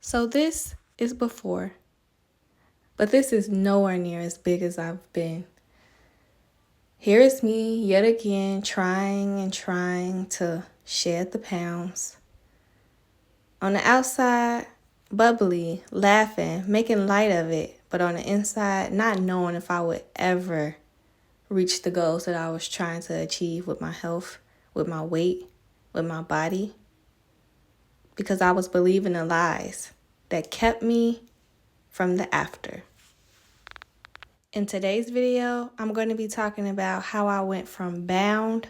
So this is before, but this is nowhere near as big as I've been. Here is me yet again trying and trying to shed the pounds. On the outside, bubbly, laughing, making light of it, but on the inside, not knowing if I would ever reach the goals that I was trying to achieve with my health, with my weight, with my body, because I was believing the lies that kept me from the after. In today's video, I'm going to be talking about how I went from bound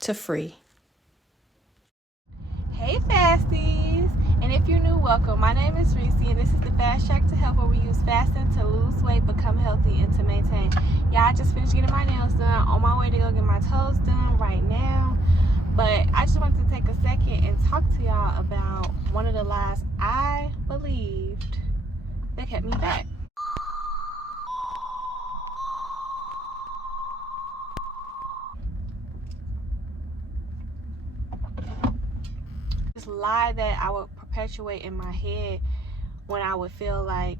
to free. Hey Fasties! And if you're new, welcome. My name is Reese and this is the Fast Track to Health, where we use fasting to lose weight, become healthy, and to maintain. Yeah, I just finished getting my nails done. On my way to go get my toes done right now. But I just wanted to take a second and talk to y'all about one of the lies I believed that kept me fat. This lie that I would perpetuate in my head when I would feel like,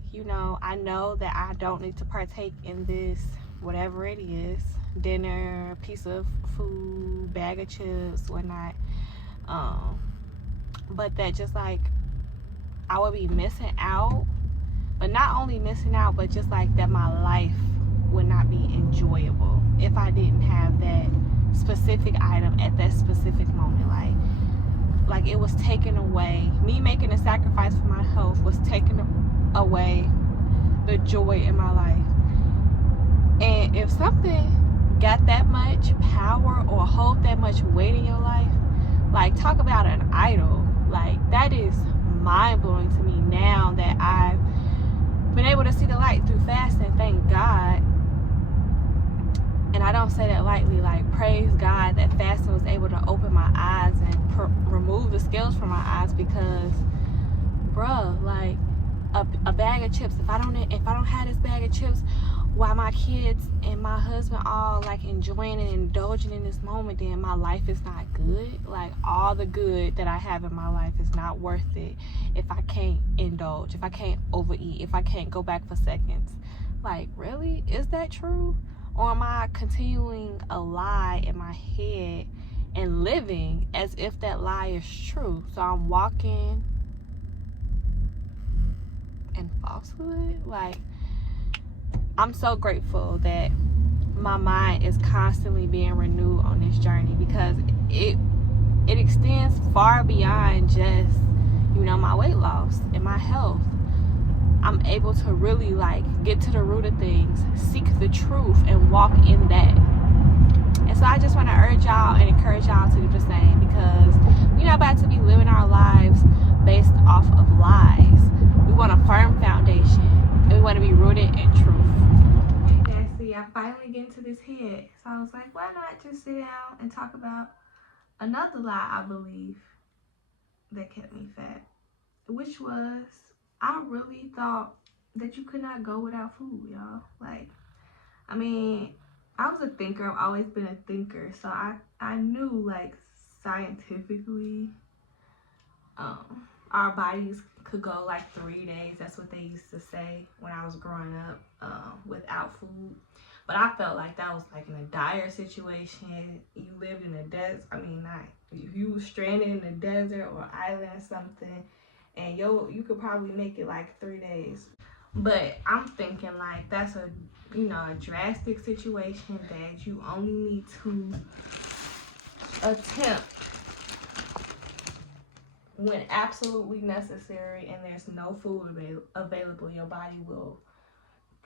I know that I don't need to partake in this, whatever it is, dinner, piece of food, bag of chips, whatnot. But that just like I would be missing out, but not only missing out, but just like that my life would not be enjoyable if I didn't have that specific item at that specific moment. Like it was taken away. Me making a sacrifice for my health was taking away the joy in my life. And if something got that much power or hold that much weight in your life, like talk about an idol, like that is mind-blowing to me now that I've been able to see the light through fasting, thank God. And I don't say that lightly, like praise God that fasting was able to open my eyes and remove the scales from my eyes, because bruh, like a bag of chips, if I don't have this bag of chips while my kids and my husband all like enjoying and indulging in this moment, then my life is not good. Like all the good that I have in my life is not worth it if I can't indulge, if I can't overeat, if I can't go back for seconds. Like really, is that true? Or am I continuing a lie in my head and living as if that lie is true? So I'm walking in falsehood. Like, I'm so grateful that my mind is constantly being renewed on this journey, because it extends far beyond just, my weight loss and my health. I'm able to really like get to the root of things, seek the truth, and walk in that. And so I just want to urge y'all and encourage y'all to do the same, because we're not about to be living our lives based off of lies. We want a firm foundation, and we want to be rooted in truth. Hey, Nancy, I finally get into this head. So I was like, why not just sit down and talk about another lie I believe that kept me fat, which was I really thought that you could not go without food, y'all. Like, I mean, I was a thinker. I've always been a thinker. So I knew, like, scientifically, our bodies could go like 3 days. That's what they used to say when I was growing up, without food. But I felt like that was like in a dire situation. You lived in a desert. I mean, not if you were stranded in a desert or island or something, and you could probably make it like 3 days. But I'm thinking like that's a drastic situation that you only need to attempt when absolutely necessary and there's no food available. Your body will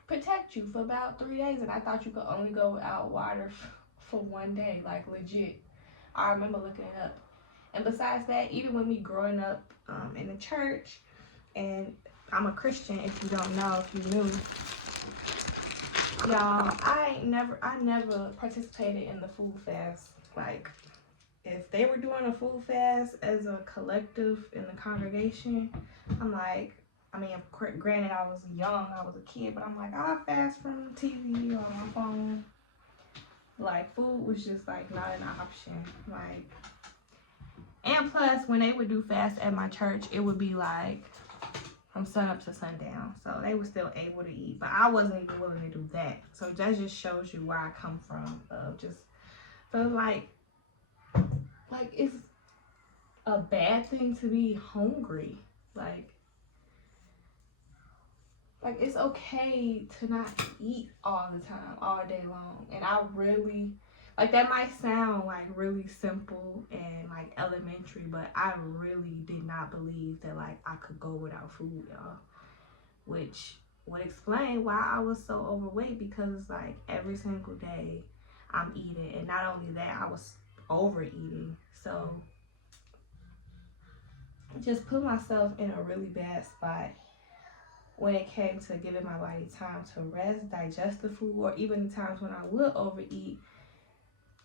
protect you for about 3 days. And I thought you could only go without water for 1 day, like legit. I remember looking it up. And besides that, even with me growing up in the church, and I'm a Christian, if you don't know, if you knew, y'all, I never participated in the food fast. Like, if they were doing a food fast as a collective in the congregation, I'm like, I mean, granted, I was young, I was a kid, but I'm like, I'll fast from TV or my phone. Like, food was just like not an option. Like, and plus, when they would do fast at my church, it would be like from sun up to sundown. So they were still able to eat, but I wasn't even willing to do that. So that just shows you where I come from, of just feeling like it's a bad thing to be hungry. Like it's okay to not eat all the time, all day long. And I really, like, that might sound like really simple and like elementary, but I really did not believe that like I could go without food, y'all. Which would explain why I was so overweight, because like every single day I'm eating, and not only that, I was overeating. So just put myself in a really bad spot when it came to giving my body time to rest, digest the food, or even the times when I would overeat,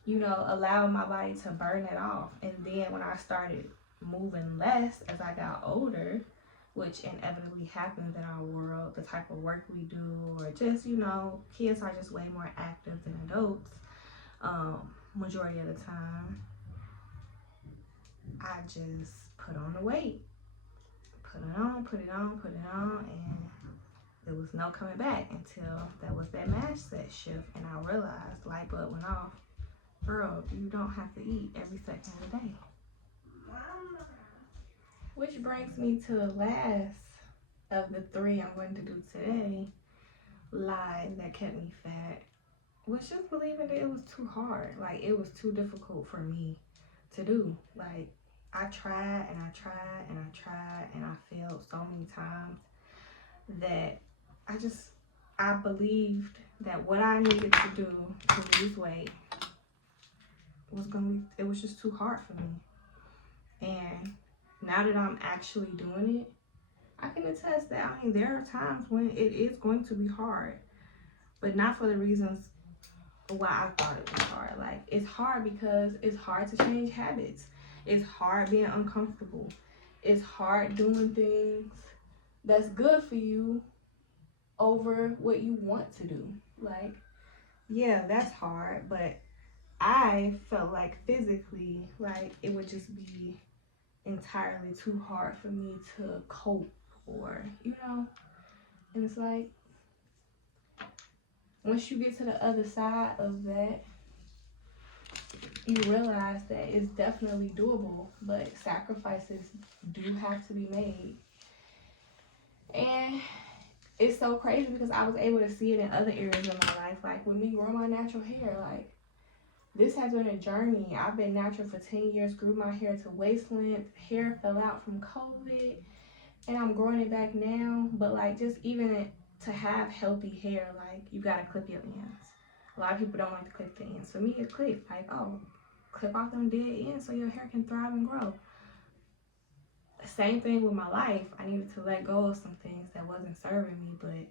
you know, allowing my body to burn it off. And then when I started moving less as I got older, which inevitably happens in our world, the type of work we do, or just, you know, kids are just way more active than adults, majority of the time, I just put on the weight. Put it on, and there was no coming back until there was that mindset shift, and I realized, light bulb went off. Girl, you don't have to eat every second of the day. Which brings me to the last of the 3 I'm going to do today, lie that kept me fat, was just believing that it was too hard. Like, it was too difficult for me to do. Like, I tried and I tried and I tried, and I failed so many times that I believed that what I needed to do to lose weight it was just too hard for me. And now that I'm actually doing it, I can attest that, I mean, there are times when it is going to be hard, but not for the reasons why I thought it was hard. Like, it's hard because it's hard to change habits. It's hard being uncomfortable. It's hard doing things that's good for you over what you want to do. Like, yeah, that's hard, but I felt like physically, like, it would just be entirely too hard for me to cope, or, you know. And it's like, once you get to the other side of that, you realize that it's definitely doable, but sacrifices do have to be made. And it's so crazy because I was able to see it in other areas of my life. Like, with me growing my natural hair, like, this has been a journey. I've been natural for 10 years, grew my hair to waist length, hair fell out from COVID, and I'm growing it back now. But like, just even to have healthy hair, like, you gotta clip your ends. A lot of people don't like to clip the ends. For me, it clipped. Like, oh, clip off them dead ends so your hair can thrive and grow. Same thing with my life. I needed to let go of some things that wasn't serving me, but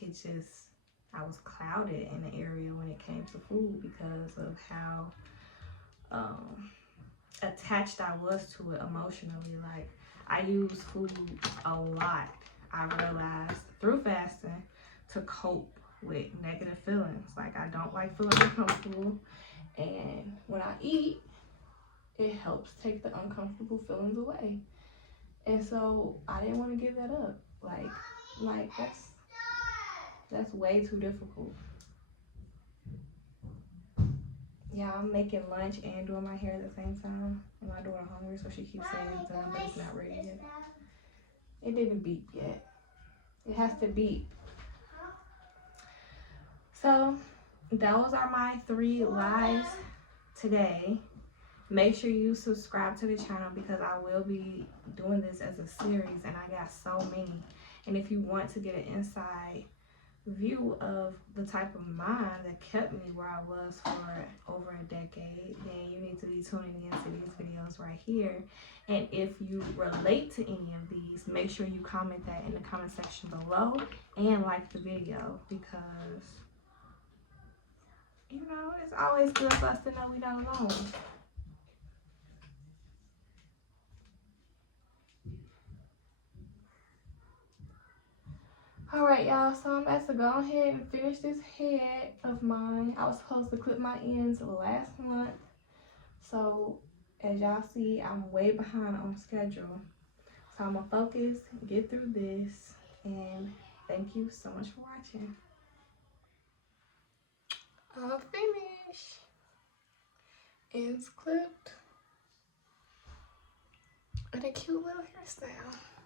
it just, I was clouded in the area when it came to food because of how attached I was to it emotionally. Like, I use food a lot, I realized, through fasting to cope with negative feelings. Like, I don't like feeling uncomfortable, and when I eat, it helps take the uncomfortable feelings away. And so I didn't want to give that up. Like that's way too difficult. Yeah, I'm making lunch and doing my hair at the same time. And my daughter hungry, so she keeps saying it's done, but it's not ready yet. It didn't beep yet. It has to beep. So those are my 3 lies today. Make sure you subscribe to the channel because I will be doing this as a series, and I got so many. And if you want to get an inside view of the type of mind that kept me where I was for over a decade, then you need to be tuning into these videos right here. And if you relate to any of these, make sure you comment that in the comment section below and like the video, because, you know, it's always good for us to know we're not alone. Alright, y'all, so I'm about to go ahead and finish this head of mine. I was supposed to clip my ends last month, so as y'all see, I'm way behind on schedule. So I'm gonna focus, get through this, and thank you so much for watching. I'm finished. Ends clipped. And a cute little hairstyle.